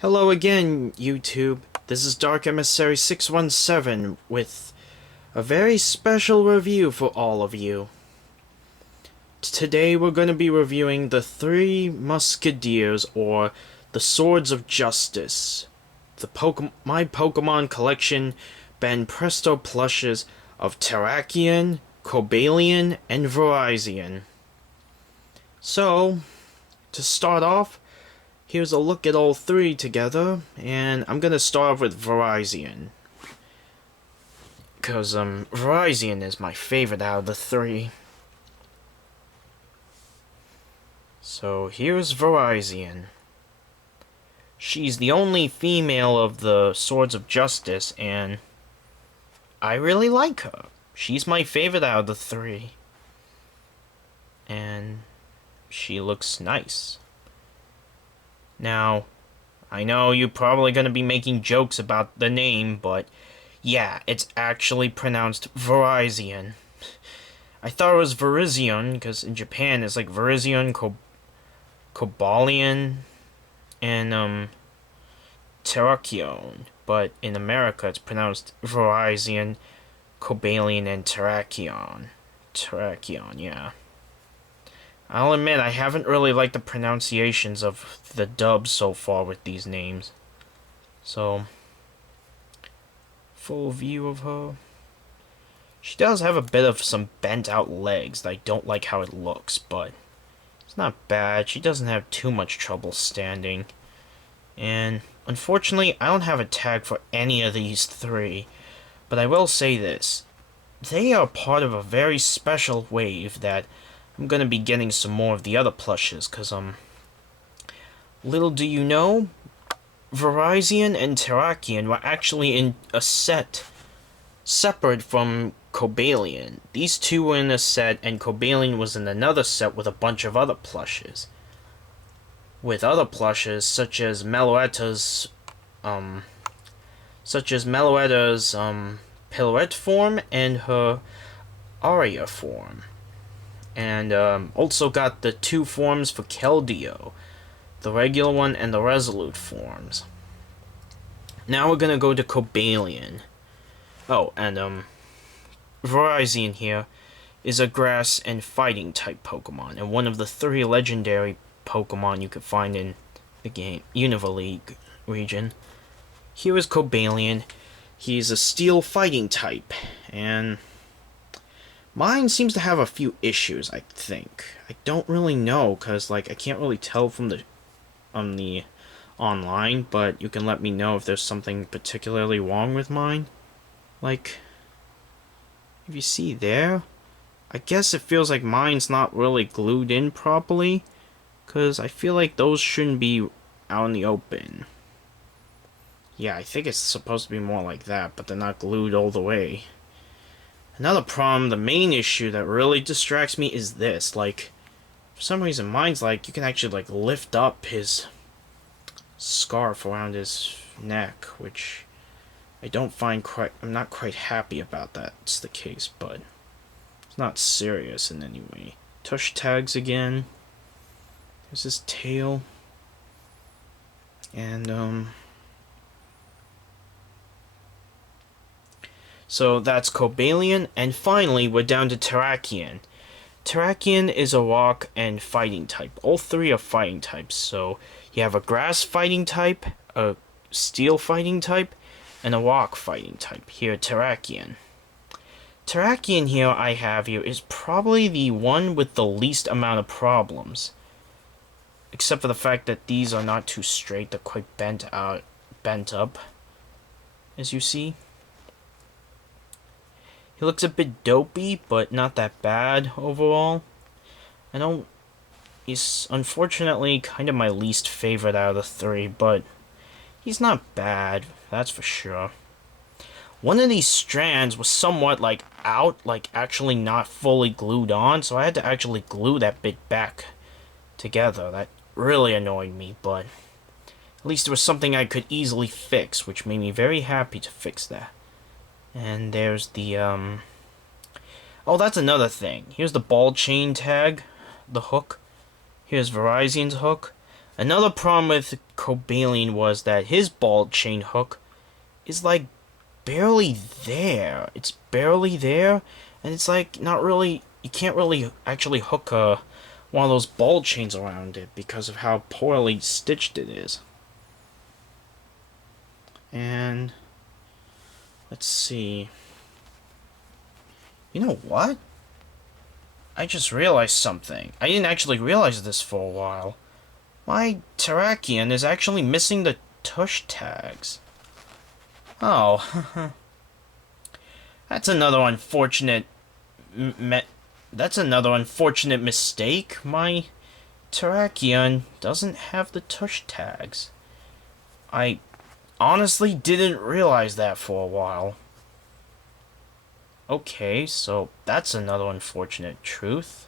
Hello again, YouTube. This is Dark Emissary 617 with a very special review for all of you. Today we're going to be reviewing the Three Muskedeers, or the Swords of Justice. My Pokemon collection banned presto plushes of Terrakion, Cobalion, and Virizion. So, to start off, here's a look at all three together, and I'm gonna start off with Virizion. Because, Virizion is my favorite out of the three. So, here's Virizion. She's the only female of the Swords of Justice, and I really like her. She's my favorite out of the three. And she looks nice. Now, I know you're probably going to be making jokes about the name, but yeah, it's actually pronounced Virizion. I thought it was Virizion, because in Japan it's like Virizion, Cobalion, and Terrakion. But in America it's pronounced Virizion, Cobalion, and Terrakion. Terrakion, yeah. I'll admit, I haven't really liked the pronunciations of the dubs so far with these names. So, full view of her. She does have a bit of some bent out legs. I don't like how it looks, but it's not bad. She doesn't have too much trouble standing. And, unfortunately, I don't have a tag for any of these three. But I will say this. They are part of a very special wave that I'm gonna be getting some more of the other plushes, cause little do you know, Virizion and Terrakion were actually in a set separate from Cobalion. These two were in a set, and Cobalion was in another set with a bunch of other plushes. With other plushes such as Meloetta's Pirouette form and her Aria form. And also got the two forms for Keldeo, the regular one and the Resolute forms. Now we're gonna go to Cobalion. Oh, and Virizion here is a grass and fighting type Pokemon, and one of the three legendary Pokemon you could find in the game Unova League region. Here is Cobalion. He's a steel fighting type, and mine seems to have a few issues, I think. I don't really know, because, like, I can't really tell from the online, but you can let me know if there's something particularly wrong with mine. Like, if you see there, I guess it feels like mine's not really glued in properly, because I feel like those shouldn't be out in the open. Yeah, I think it's supposed to be more like that, but they're not glued all the way. Another problem, the main issue that really distracts me is this. Like, for some reason, mine's like, you can actually, like, lift up his scarf around his neck, which I don't find I'm not quite happy about that's the case, but it's not serious in any way. Tush tags again. There's his tail. And, so that's Cobalion, and finally we're down to Terrakion. Terrakion is a rock and fighting type. All three are fighting types, so you have a grass fighting type, a steel fighting type, and a rock fighting type. Here, Terrakion. Terrakion here I have here is probably the one with the least amount of problems. Except for the fact that these are not too straight, they're quite bent up, as you see. He looks a bit dopey, but not that bad overall. He's unfortunately kind of my least favorite out of the three, but he's not bad, that's for sure. One of these strands was somewhat, like, out, like, actually not fully glued on, so I had to actually glue that bit back together. That really annoyed me, but at least it was something I could easily fix, which made me very happy to fix that. And there's the, oh, that's another thing. Here's the ball chain tag, the hook. Here's Virizion's hook. Another problem with Cobalion was that his ball chain hook is like barely there. It's barely there, and it's like not really. You can't really actually hook one of those ball chains around it because of how poorly stitched it is. And let's see. You know what? I just realized something. I didn't actually realize this for a while. My Terrakion is actually missing the tush tags. Oh, that's another unfortunate. That's another unfortunate mistake. My Terrakion doesn't have the tush tags. I honestly didn't realize that for a while. Okay, so that's another unfortunate truth.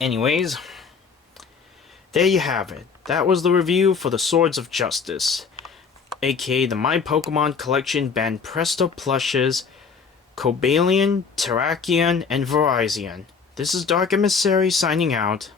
Anyways, there you have it. That was the review for the Swords of Justice, aka the My Pokemon Collection Banpresto plushes, Cobalion, Terrakion, and Virizion. This is Dark Emissary signing out.